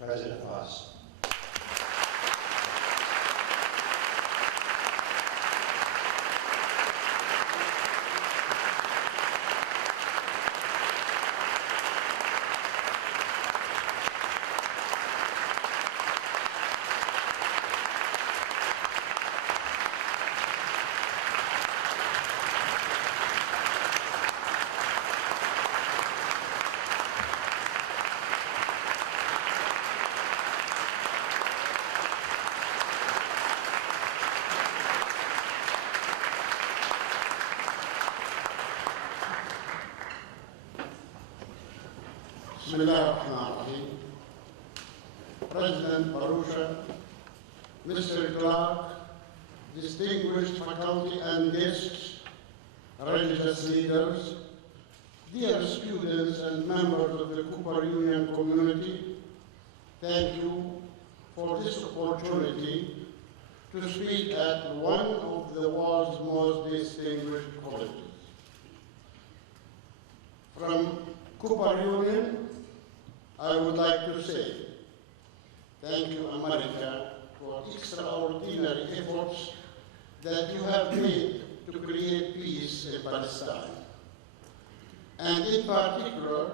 President Haas. Bismillahirrahmanirrahim. President Barusha, Mr. Clark, distinguished faculty and guests, religious leaders, dear students and members of the Cooper Union community, thank you for this opportunity to speak at one of the world's most distinguished colleges. From Cooper Union, I would like to say thank you, America, for extraordinary efforts that you have made to create peace in Palestine, and in particular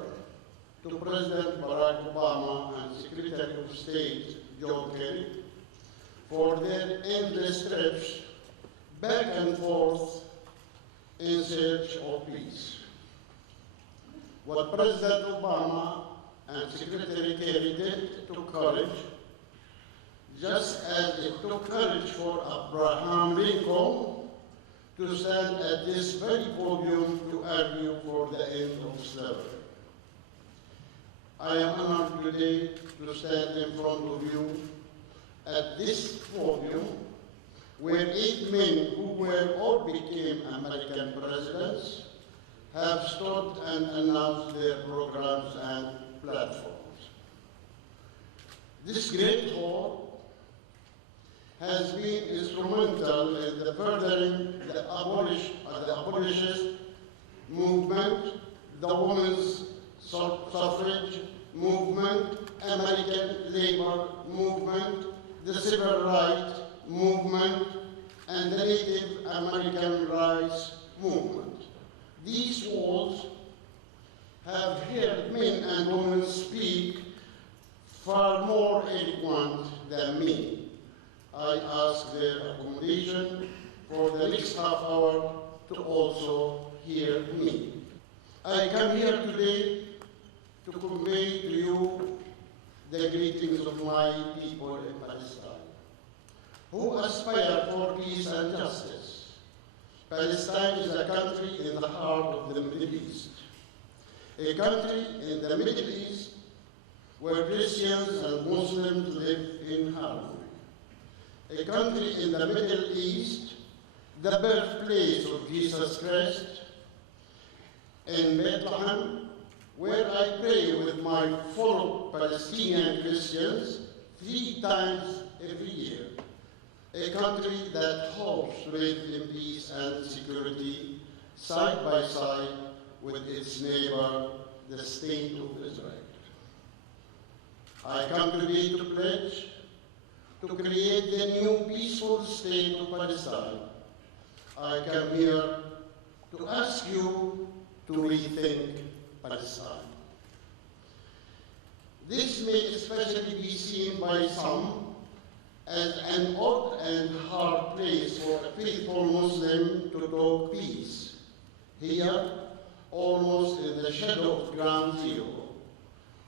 to President Barack Obama and Secretary of State John Kerry for their endless trips back and forth in search of peace. What President Obama and Secretary Kerry did took courage, just as it took courage for Abraham Lincoln to stand at this very podium to argue for the end of slavery. I am honored today to stand in front of you at this podium where 8 men who were or became American presidents have stood and announced their programs and platforms. This great hall has been instrumental in the furthering the abolitionist movement, the women's suffrage movement, American labor movement, the civil rights movement, and the Native American rights movement. These walls have heard men and women speak far more eloquent than me. I ask their accommodation for the next half hour to also hear me. I come here today to convey to you the greetings of my people in Palestine, who aspire for peace and justice. Palestine is a country in the heart of the Middle East, a country in the Middle East where Christians and Muslims live in harmony, a country in the Middle East, the birthplace of Jesus Christ, in Bethlehem, where I pray with my fellow Palestinian Christians 3 times every year. A country that hopes to live in peace and security side by side with its neighbor, the State of Israel. I come today to pledge to create the new peaceful state of Palestine. I come here to ask you to rethink Palestine. This may especially be seen by some as an odd and hard place for a faithful Muslim to talk peace. Here, almost in the shadow of Ground Zero,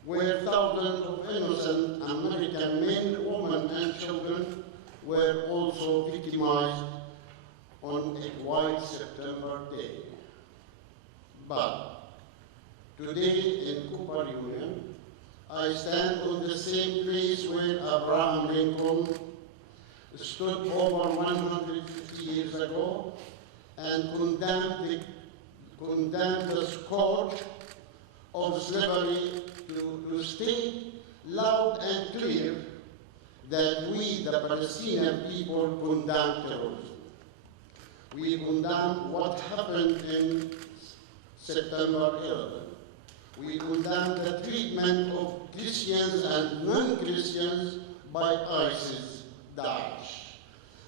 where thousands of innocent American men, women, and children were also victimized on a white September day. But today in Cooper Union, I stand on the same place where Abraham Lincoln stood over 150 years ago and condemned the scourge of slavery to state loud and clear that we, the Palestinian people, condemn terrorism. We condemn what happened in September 11. We condemn the treatment of Christians and non-Christians by ISIS, Daesh.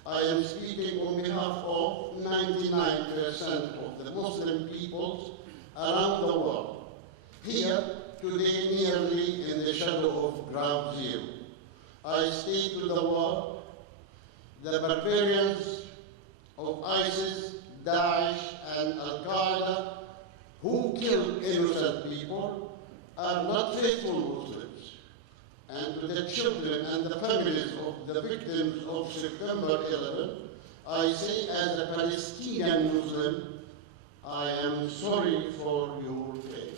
I am speaking on behalf of 99% of the Muslim peoples around the world, here today nearly in the shadow of ground zero. I state to the world, the barbarians of ISIS, Daesh, and Al-Qaeda who kill innocent people are not faithful Muslims. And to the children and the families of the victims of September 11, I say as a Palestinian Muslim, I am sorry for your pain.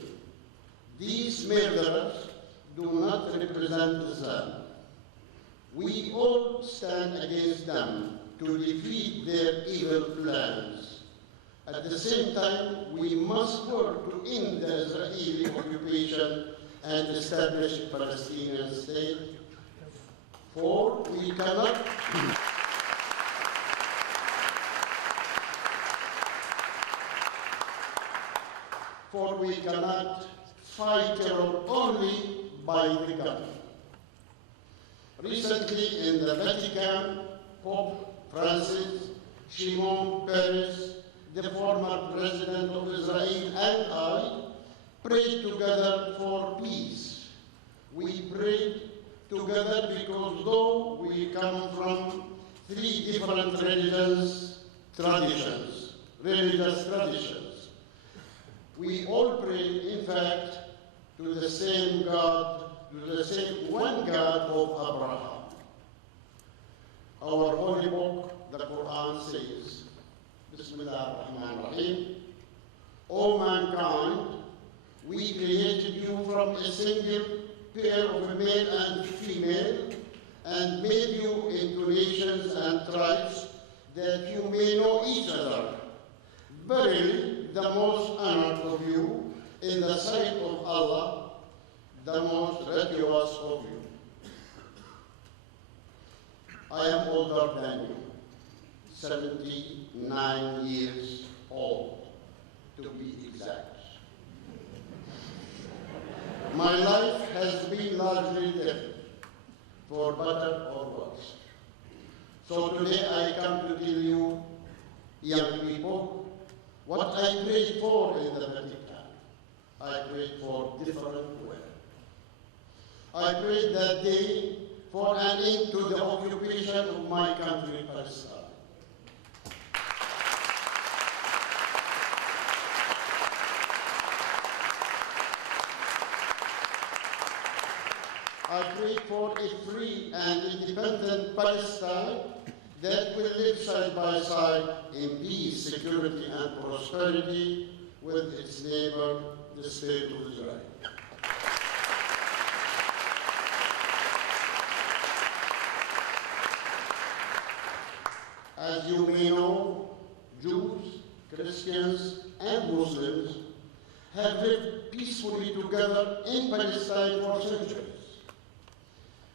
These murderers do not represent Islam. We all stand against them to defeat their evil plans. At the same time, we must work to end the Israeli occupation and establish a Palestinian state. For we cannot fight terror only by the gun. Recently in the Vatican, Pope Francis, Shimon Peres, the former president of Israel, and I prayed together for peace. We prayed together because though we come from three different religious traditions, we all pray, in fact, to the same God, to the same one God of Abraham. Our holy book, the Quran, says, Bismillah ar-Rahman ar-Rahim, O mankind, we created you from a single pair of a male and female, and made you into nations and tribes that you may know each other. Verily, the most honored of you in the sight of Allah, the most virtuous of you. I am older than you, 79 years old, to be exact. My life has been largely different, for better or worse. So today I come to tell you, young people, what I prayed for in the Vatican. I prayed for different way. I prayed that day for an end to the occupation of my country, Palestine. I prayed for a free and independent Palestine that will live side by side in peace, security, and prosperity with its neighbor, the State of Israel. As you may know, Jews, Christians, and Muslims have lived peacefully together in Palestine for centuries.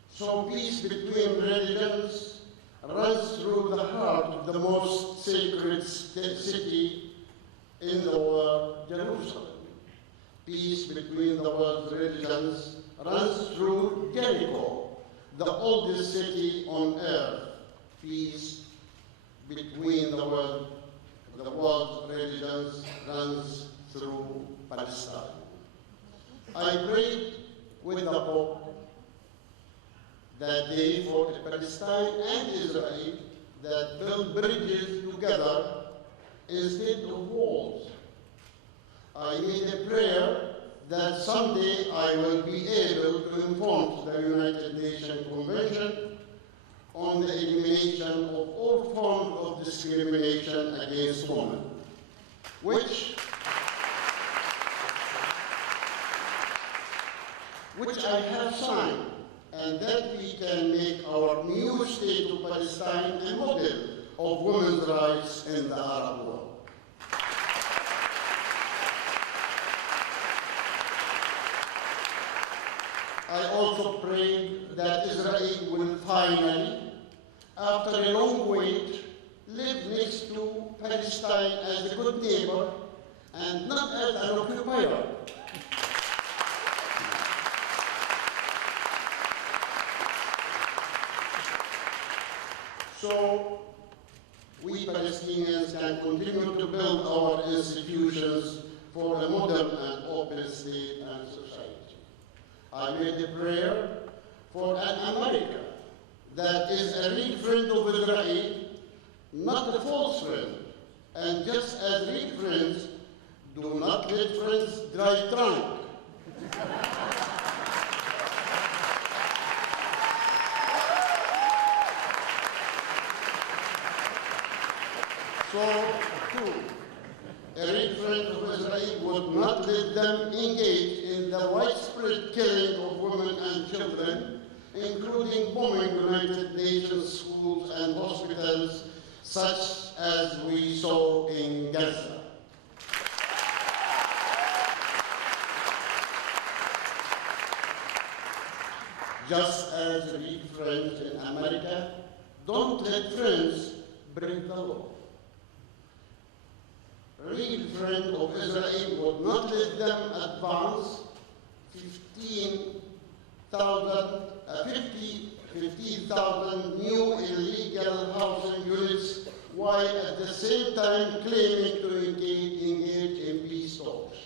So peace between religions runs through the heart of the most sacred city in the world, Jerusalem. Peace between the world's religions runs through Jericho, the oldest city on earth. Peace between the world's religions runs through Palestine. I prayed with the Pope that day for Palestine and Israel that build bridges together instead of walls. I made a prayer that someday I will be able to inform the United Nations Convention on the elimination of all forms of discrimination against women, which I have signed, and that we can make our new state of Palestine a model of women's rights in the Arab world. I also pray that Israel will finally, after a long wait, live next to Palestine as a good neighbor and not as an occupier. so we Palestinians can continue to build our institutions for a modern and open state and society. I made a prayer for an America that is a real friend of Israel, not a false friend. And just as real friends do not let friends drive drunk. So, too, a real friend of Israel would not let them engage in the widespread killing of women and children, including bombing United Nations schools and hospitals, such as we saw in Gaza. Just as real friends in America don't let friends break the law. Real friend of Israel would not let them advance 15,000 new illegal housing units while at the same time claiming to engage in peace talks.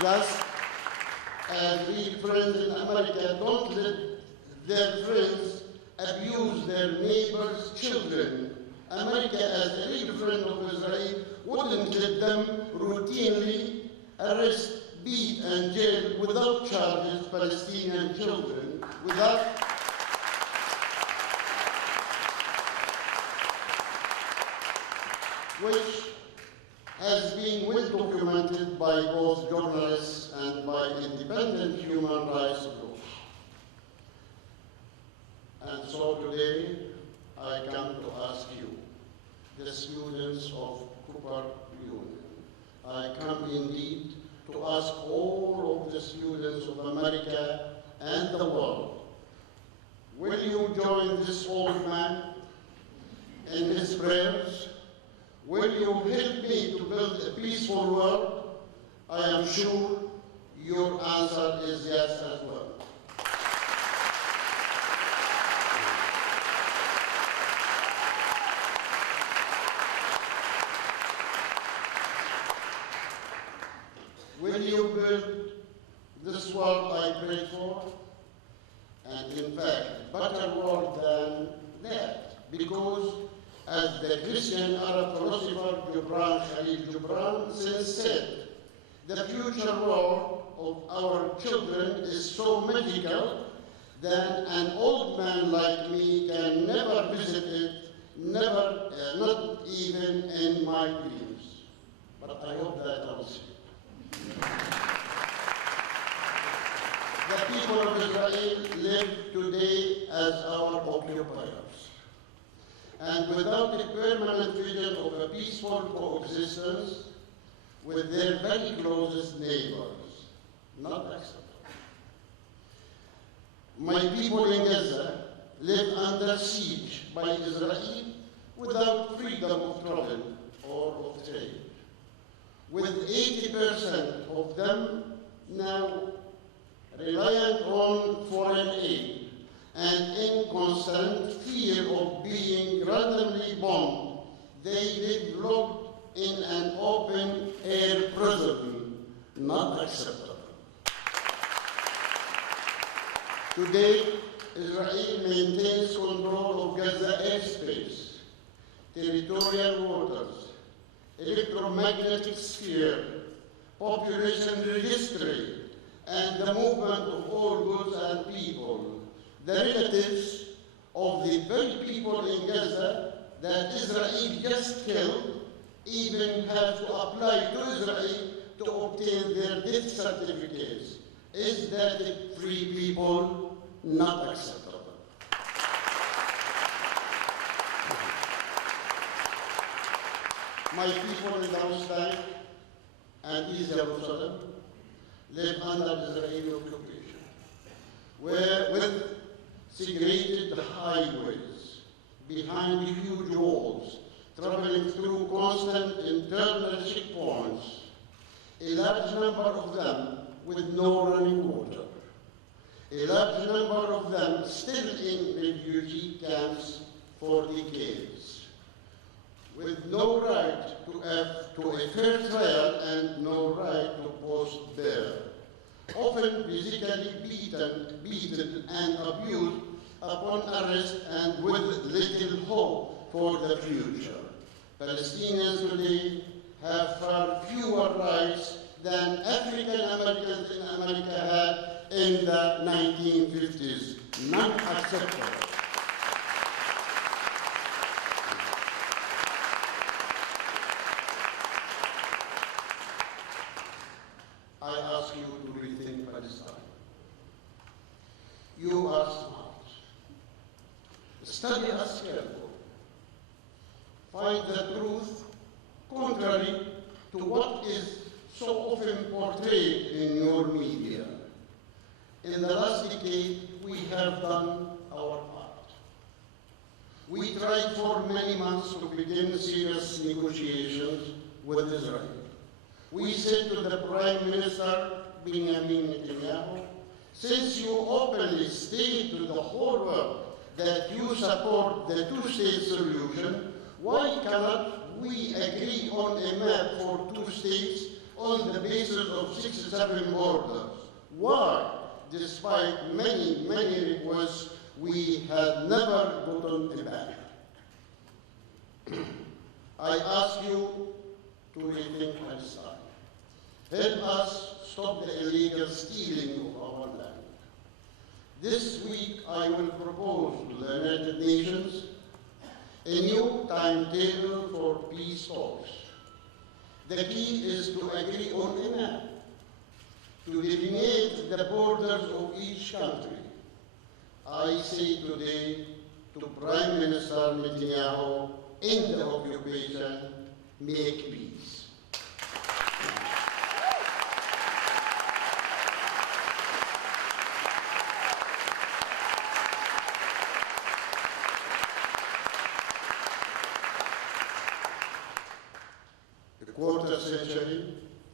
Just as real friends in America don't let their friends abuse their neighbors' children, America, as a real friend of Israel, wouldn't let them routinely arrest, beat, and jail without charges Palestinian children, which has been well documented by both journalists and by independent human rights groups. And so today, I come to ask you, the students of Cooper Union, I come indeed to ask all of the students of America and the world, will you join this old man in his prayers? Will you help me to build a peaceful world? I am sure your answer is yes as well. Will you build this world I pray for? And in fact, better world than that, because as the Christian Arab philosopher Khalil Gibran said, the future world of our children is so magical that an old man like me can never visit it, not even in my dreams. But I hope that I'll see it. The people of Israel live today as our occupiers. And without a permanent vision of a peaceful coexistence with their very closest neighbors, not acceptable. My people in Gaza live under siege by Israel without freedom of travel or of trade, with 80% of them now reliant on foreign aid and in constant fear of being randomly bombed. They live locked in an open-air prison, not acceptable. Today, Israel maintains control of Gaza airspace, territorial waters, electromagnetic sphere, population registry, and the movement of all goods and people. The relatives of the very people in Gaza that Israel just killed even have to apply to Israel to obtain their death certificates. Is that free people? Not acceptable. My people in the West Bank and East Jerusalem live under Israeli occupation, with segregated highways behind huge walls, traveling through constant internal checkpoints, a large number of them with no running water. a large number of them still in refugee camps for decades, with no right to a fair trial and no right to post bail, often physically beaten and abused upon arrest and with little hope for the future. Palestinians today have far fewer rights than African Americans in America had in the 1950s. Not acceptable. I ask you to rethink Palestine. You are smart. Study us carefully. Find the truth contrary to what is so often portrayed in your media. In the last decade, we have done our part. We tried for many months to begin serious negotiations with Israel. We said to the Prime Minister, Benjamin Netanyahu, since you openly state to the whole world that you support the two-state solution, why cannot we agree on a map for two states on the basis of 67 borders? Why, despite many requests, we had never gotten a map? I ask you to rethink Palestine. Help us stop the illegal stealing of our land. This week, I will propose to the United Nations a new timetable for peace talks. The key is to agree on a map, to delineate the borders of each country. I say today to Prime Minister Netanyahu, end the occupation, make peace. Quarter century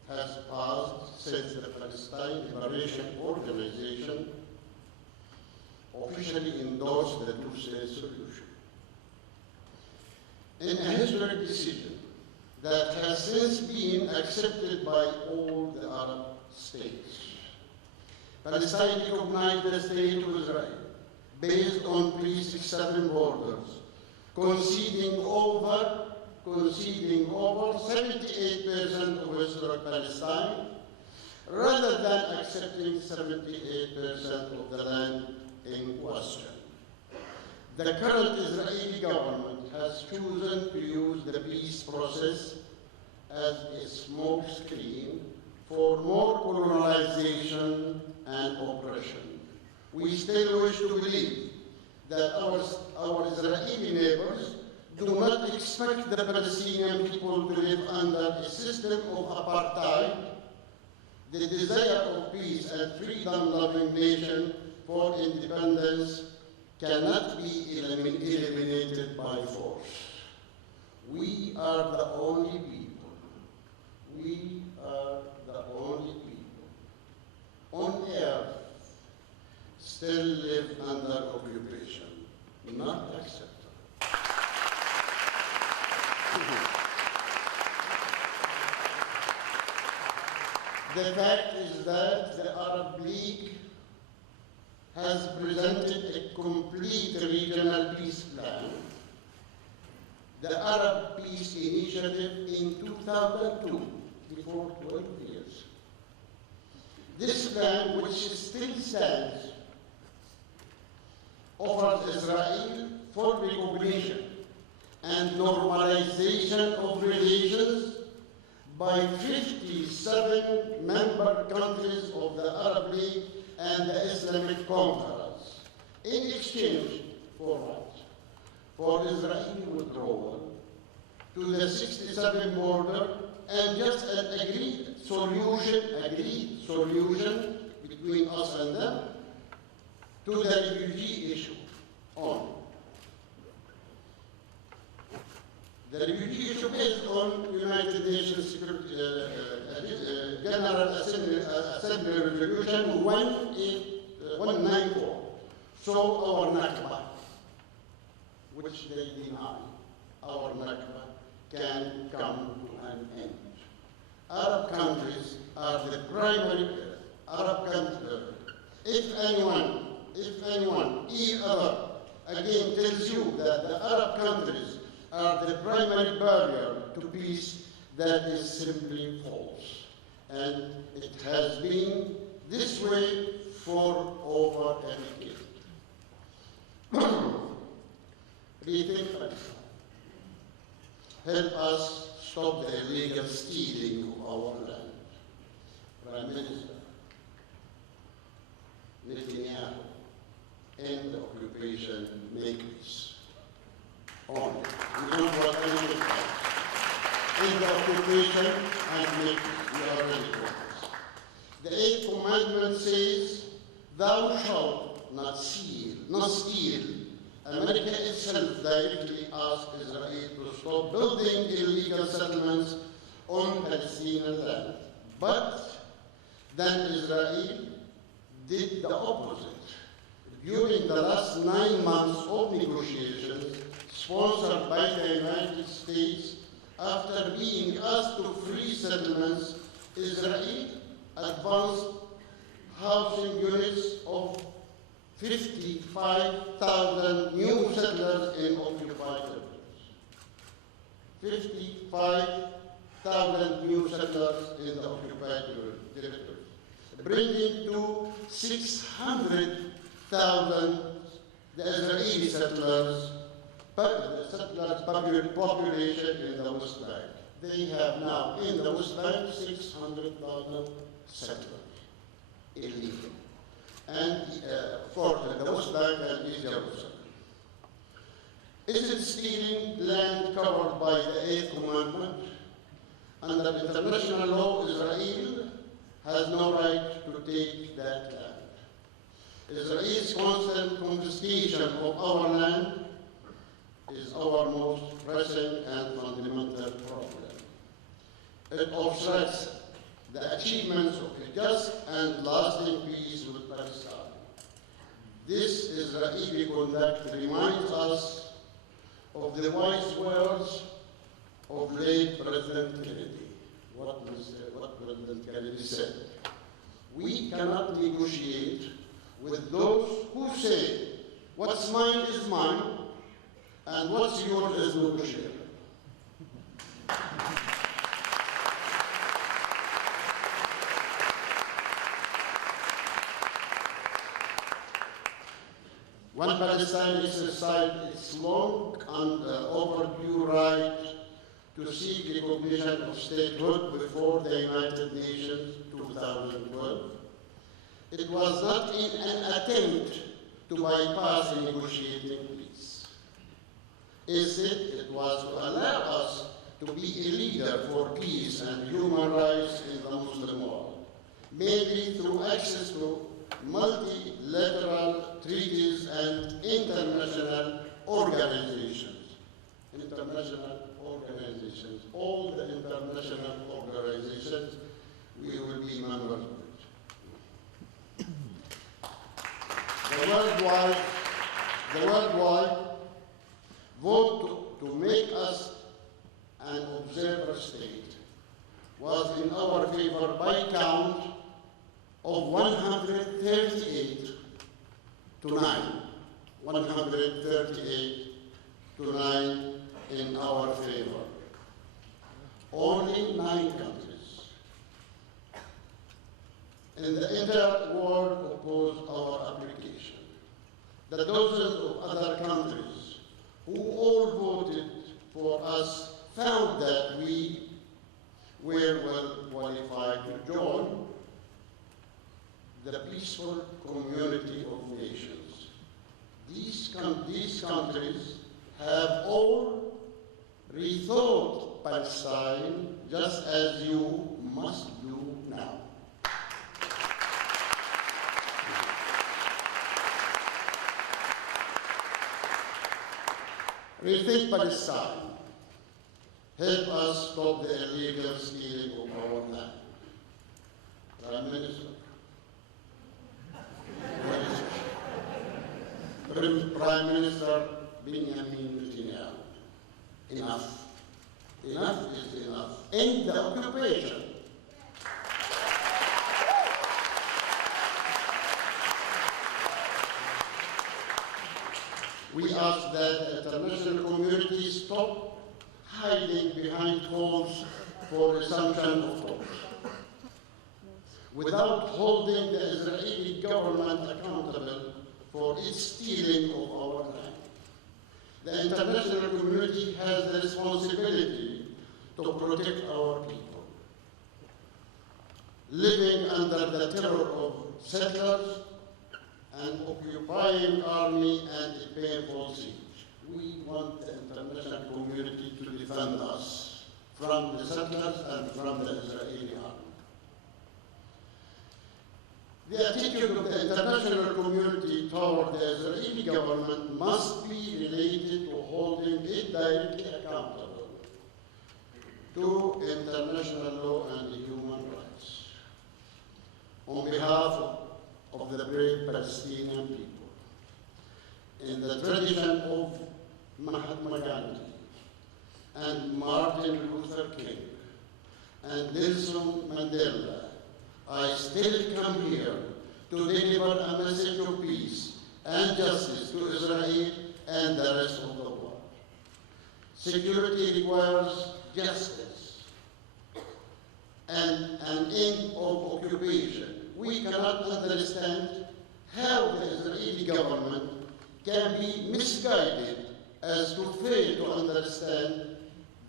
has passed since the Palestine Liberation Organization officially endorsed the two-state solution. In a historic decision that has since been accepted by all the Arab states, Palestine recognized the state of Israel based on pre-67 borders, conceding over 78% of historic Palestine, rather than accepting 78% of the land in question. The current Israeli government has chosen to use the peace process as a smokescreen for more colonization and oppression. We still wish to believe that our Israeli neighbors do not expect the Palestinian people to live under a system of apartheid. The desire of peace and freedom-loving nation for independence cannot be eliminated by force. We are the only people. We are the only people on earth still live under occupation. Not acceptable. The fact is that the Arab League has presented a complete regional peace plan, the Arab Peace Initiative, in 2002, before 12 years. This plan, which still stands, offers Israel full recognition and normalization of relations by 57 member countries of the Arab League and the Islamic Conference, in exchange for what? For Israeli withdrawal to the 67 border and just an agreed solution between us and them to the refugee issue on. The refugee issue based on United Nations General Assembly Resolution 18 194, so our Nakba, which they deny, our Nakba can come to an end. Arab countries are the primary Arab countries. If anyone ever again tells you that the Arab countries are the primary barrier to peace, that is simply false. And it has been this way for over a decade. Rethink Palestine. Help us stop the illegal stealing of our land. Prime Minister Netanyahu, end the occupation, make peace. Only. We don't want anything else. End the occupation and make peace. We are ready for this. The 8th commandment says, thou shalt not steal. America itself directly asked Israel to stop building illegal settlements on Palestinian land. But then Israel did the opposite. During the last 9 months of negotiations, sponsored by the United States, after being asked to free settlements, Israel advanced housing units of 55,000 new settlers in occupied territories. 55,000 new settlers in the occupied territories, bringing to 600,000 the Israeli settlers population in the West Bank. They have now in the West Bank 600,000 settlers, illegal. And for the West Bank and East Jerusalem. Is it stealing land covered by the 8th commandment? Under international law, Israel has no right to take that land. Israel's constant confiscation of our land is our most pressing and fundamental problem. It obstructs the achievements of a just and lasting peace with Palestine. This Israeli conduct reminds us of the wise words of late President Kennedy. What President Kennedy said. We cannot negotiate with those who say, what's mine is mine, and what's yours is negotiable. When Palestine exercised its long and overdue right to seek recognition of statehood before the United Nations 2012, it was not in an attempt to bypass a negotiating peace. Instead, it was to allow us to be a leader for peace and human rights in the Muslim world, mainly through access to multilateral treaties and international organizations. All the international organizations, we will be members of it. The worldwide vote to make us an observer state was in our favor by count of 138 to 9. 138 to 9 in our favor. Only 9 countries in the entire world opposed our application. The dozens of other countries who all voted for us found that we were well qualified to join the peaceful community of nations. These countries have all rethought Palestine just as you must do now. Rethink Palestine. Help us stop the illegal stealing of our land. Prime Minister. Prime Minister Benjamin Netanyahu. Enough. Enough is enough. End the occupation. We ask that the international community stop hiding behind calls for resumption of talks. Without holding the Israeli government accountable for its stealing of our land. The international community has the responsibility to protect our people. Living under the terror of settlers, an occupying army, and a painful siege. We want the international community to defend us from the settlers and from the Israeli army. The attitude of the international community toward the Israeli government must be related to holding it directly accountable to international law and human rights. On behalf of the brave Palestinian people, in the tradition of Mahatma Gandhi and Martin Luther King and Nelson Mandela, I still come here to deliver a message of peace and justice to Israel and the rest of the world. Security requires justice and an end of occupation. We cannot understand how the Israeli government can be misguided as to fail to understand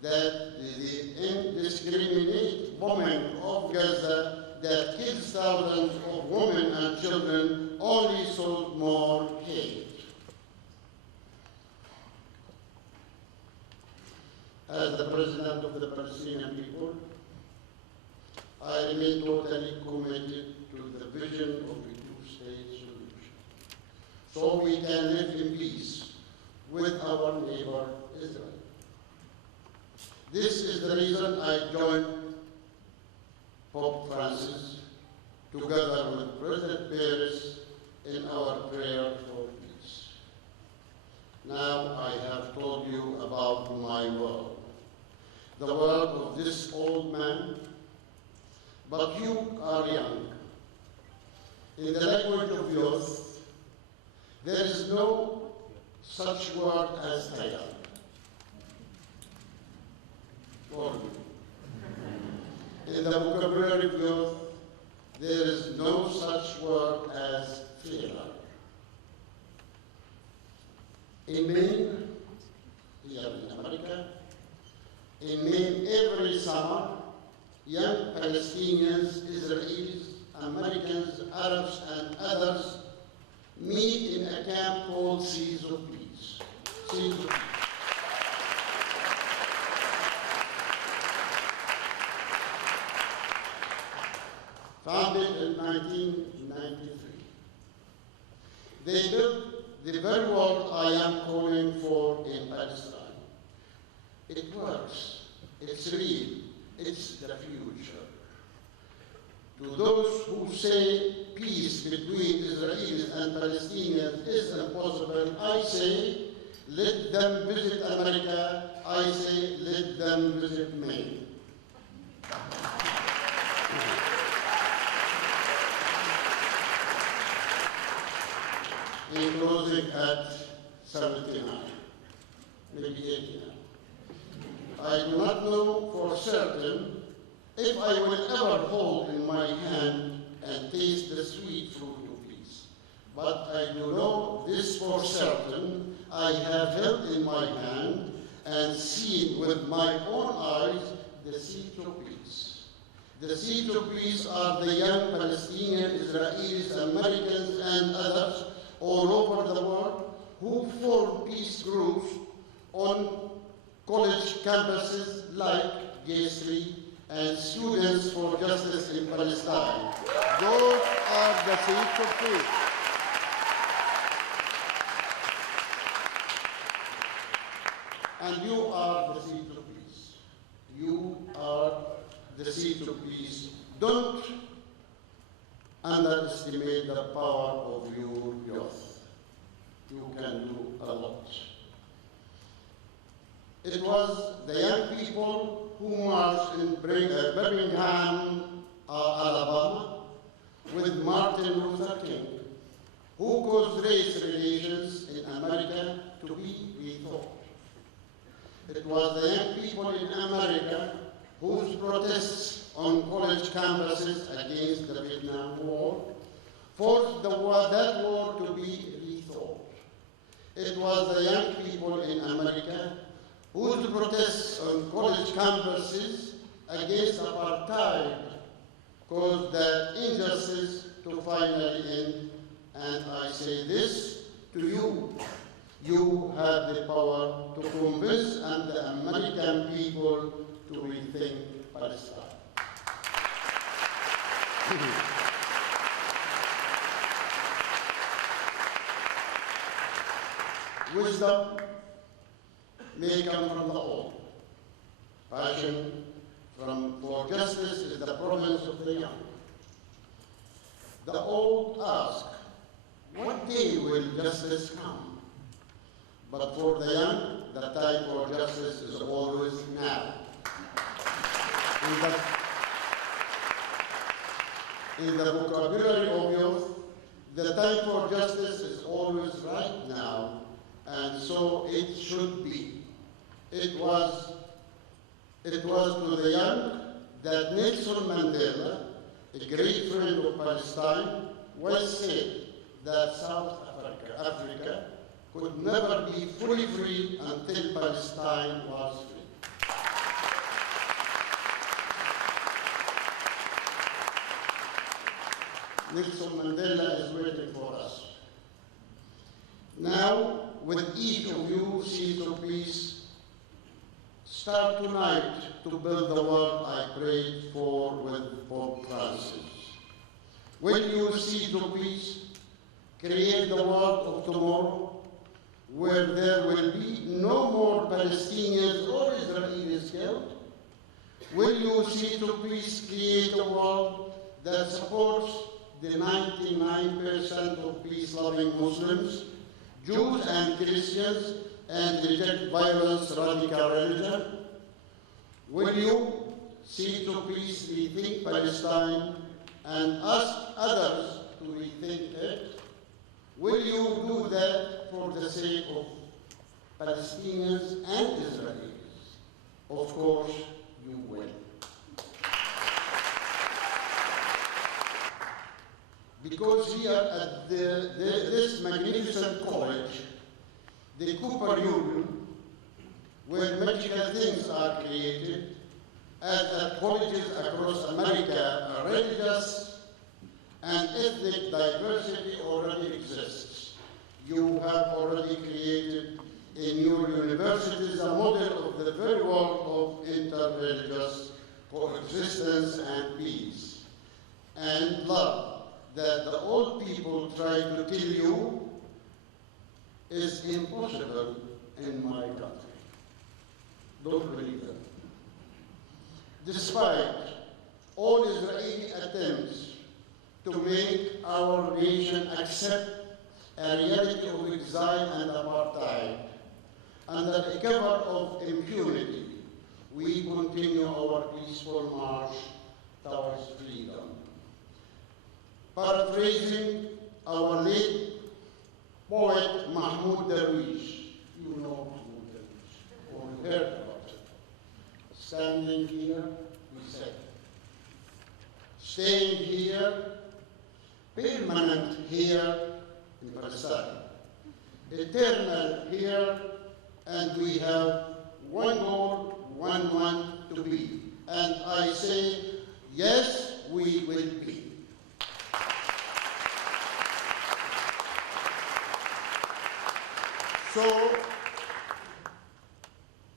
that the indiscriminate bombing of Gaza that kills thousands of women and children only sowed more hate. As the president of the Palestinian people, I remain totally committed to the vision of a two-state solution, so we can live in peace with our neighbor Israel. This is the reason I joined Pope Francis together with President Paris in our prayer for peace. Now I have told you about my world, the world of this old man, but you are young. In the language of youth, there is no such word as tiger. For you. In the vocabulary of youth, there is no such word as failure. In Maine, here in America, in Maine every summer, young Palestinians, Israelis, Americans, Arabs, and others meet in a camp called Seeds of Peace. Seeds of Peace. Founded in 1993. They built the very world I am calling for in Palestine. It works, it's real, it's the future. To those who say peace between Israelis and Palestinians is impossible, I say, let them visit America. I say, let them visit Maine. In closing at 79, maybe 89. I do not know for certain if I will ever hold in my hand and taste the sweet fruit of peace. But I do know this for certain, I have held in my hand and seen with my own eyes the seeds of peace. The seeds of peace are the young Palestinian, Israelis, Americans, and others all over the world who form peace groups on college campuses like J3 and Students for Justice in Palestine. Those are the seeds of peace. And you are the seeds of peace. You are the seeds of peace. Don't underestimate the power of your youth. you can do a lot. It was the young people who marched in Birmingham, Alabama, with Martin Luther King, who caused race relations in America to be rethought. It was the young people in America whose protests on college campuses against the Vietnam War forced that war to be rethought. It was the young people in America whose protests on college campuses against apartheid caused that injustice to finally end. And I say this to you. You have the power to convince the American people to rethink Palestine. Wisdom may come from the old. Passion for justice is the province of the young. The old ask, what day will justice come? But for the young, the time for justice is always now. In the vocabulary of youth, the time for justice is always right now, and so it should be. It was to the young that Nelson Mandela, a great friend of Palestine, once said that South Africa could never be fully free until Palestine was free. Nelson Mandela is waiting for us. Now, with each of you, see to please start tonight to build the world I prayed for with Pope Francis. Will you see to please create the world of tomorrow where there will be no more Palestinians or Israelis killed? Will you see to please create a world that supports the 99% of peace-loving Muslims, Jews and Christians, and reject violence, radical religion? Will you see to please rethink Palestine and ask others to rethink it? Will you do that for the sake of Palestinians and Israelis? Of course, you will. Because here at this magnificent college, the Cooper Union, where magical things are created, as at colleges across America, religious and ethnic diversity already exists. You have already created in your universities a model of the very world of interreligious coexistence and peace and love that the old people try to tell you is impossible in my country. Don't believe them. Despite all Israeli attempts to make our nation accept a reality of exile and apartheid, under the cover of impunity, we continue our peaceful march towards freedom. Paraphrasing our late poet Mahmoud, you know Mahmoud, or heard about it. Standing here, we said, staying here, permanent here in Palestine, eternal here, and we have one goal, one to be. And I say, yes, we will be. So,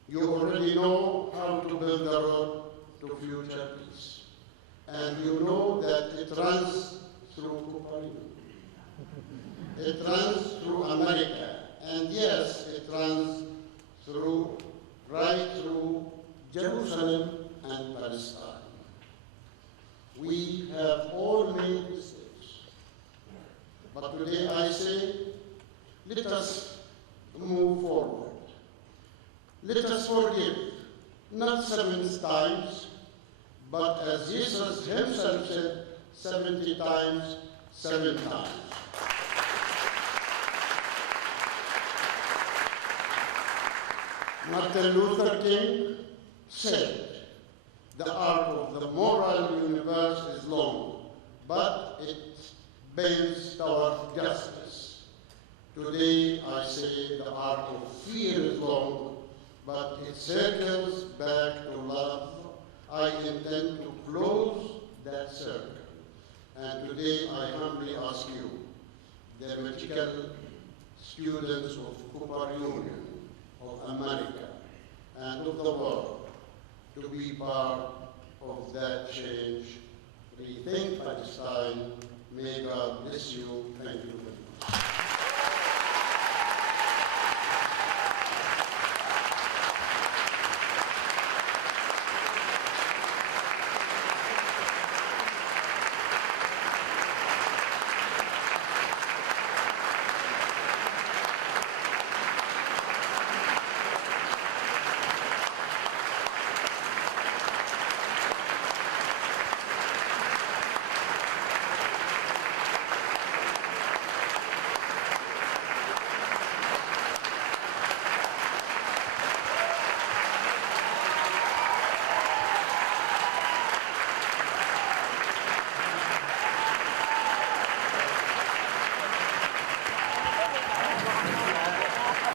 you already know how to build the road to future peace. And you know that it runs through Cooper. It runs through America. And yes, it runs right through Jerusalem and Palestine. We have all made mistakes. But today I say, let us move forward. Let us forgive, not 7 times, but as Jesus himself said, 70 times, 7 times. Martin Luther King said, the arc of the moral universe is long, but it bends toward justice. Today I say the arc of fear is long, but it circles back to love. I intend to close that circle. And today I humbly ask you, the medical students of Cooper Union, of America, and of the world, to be part of that change. Rethink Palestine. May God bless you. Thank you.